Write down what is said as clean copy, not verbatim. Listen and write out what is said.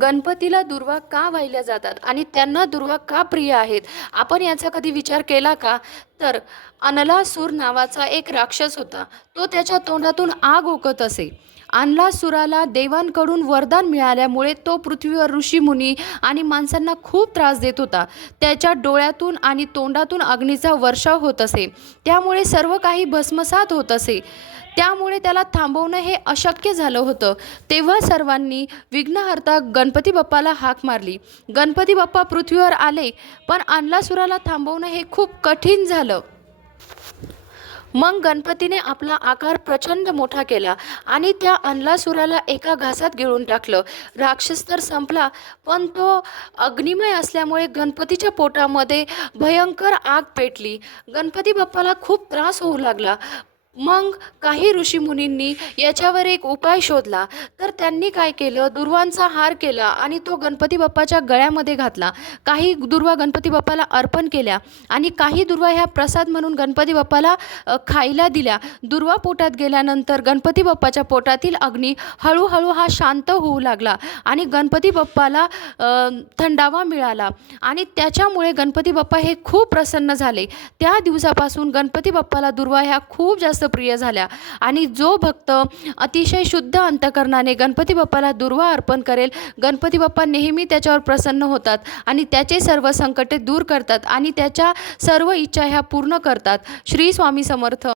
गणपतीला दुर्वा का वाहिल्या जातात आणि त्यांना दुर्वा का प्रिय आहेत? आपण याचा कधी विचार केला का? तर अनलासूर नावाचा एक राक्षस होता. तो त्याच्या तोंडातून आग ओकत असे. अनलासुराला देवांकडून वरदान मिळाल्यामुळे तो पृथ्वीवर ऋषीमुनी आणि माणसांना खूप त्रास देत होता. त्याच्या डोळ्यातून आणि तोंडातून अग्नीचा वर्षाव होत असे. त्यामुळे सर्व काही भस्मसात होत असे. त्यामुळे त्याला थांबवणं हे अशक्य झालं होतं. तेव्हा सर्वांनी विघ्नहर्ता गणपती बाप्पाला हाक मारली. गणपती बाप्पा पृथ्वीवर आले, पण अनलासुराला थांबवणं हे खूप कठीण झालं. मग गणपतीने आपला आकार प्रचंड मोठा केला आणि त्या अनलासुराला एका घासात गिळून टाकलं. राक्षस तर संपला, पण तो अग्निमय असल्यामुळे गणपतीच्या पोटामध्ये भयंकर आग पेटली. गणपती बाप्पाला खूप त्रास होऊ लागला. मग काही ऋषीमुनींनी याच्यावर एक उपाय शोधला. तर त्यांनी काय केलं, दुर्वांचा हार केला आणि तो गणपती बाप्पाच्या गळ्यामध्ये घातला. काही दुर्वा गणपती बाप्पाला अर्पण केल्या आणि काही दुर्वा ह्या प्रसाद म्हणून गणपती बाप्पाला खायला दिल्या. दुर्वा पोटात गेल्यानंतर गणपती बाप्पाच्या पोटातील अग्नी हळूहळू हा शांत होऊ लागला आणि गणपती बाप्पाला थंडावा मिळाला आणि त्याच्यामुळे गणपती बाप्पा हे खूप प्रसन्न झाले. त्या दिवसापासून गणपती बाप्पाला दुर्वा ह्या खूप जास्त प्रिय झाल्या आणि जो भक्त अतिशय शुद्ध अंतकरणाने गणपती बाप्पाला दुर्वा अर्पण करेल, गणपती बाप्पा नेहमी त्याच्यावर प्रसन्न होतात आणि त्याचे सर्व संकटे दूर करतात आणि त्याच्या सर्व इच्छा ह्या पूर्ण करतात. श्री स्वामी समर्थ.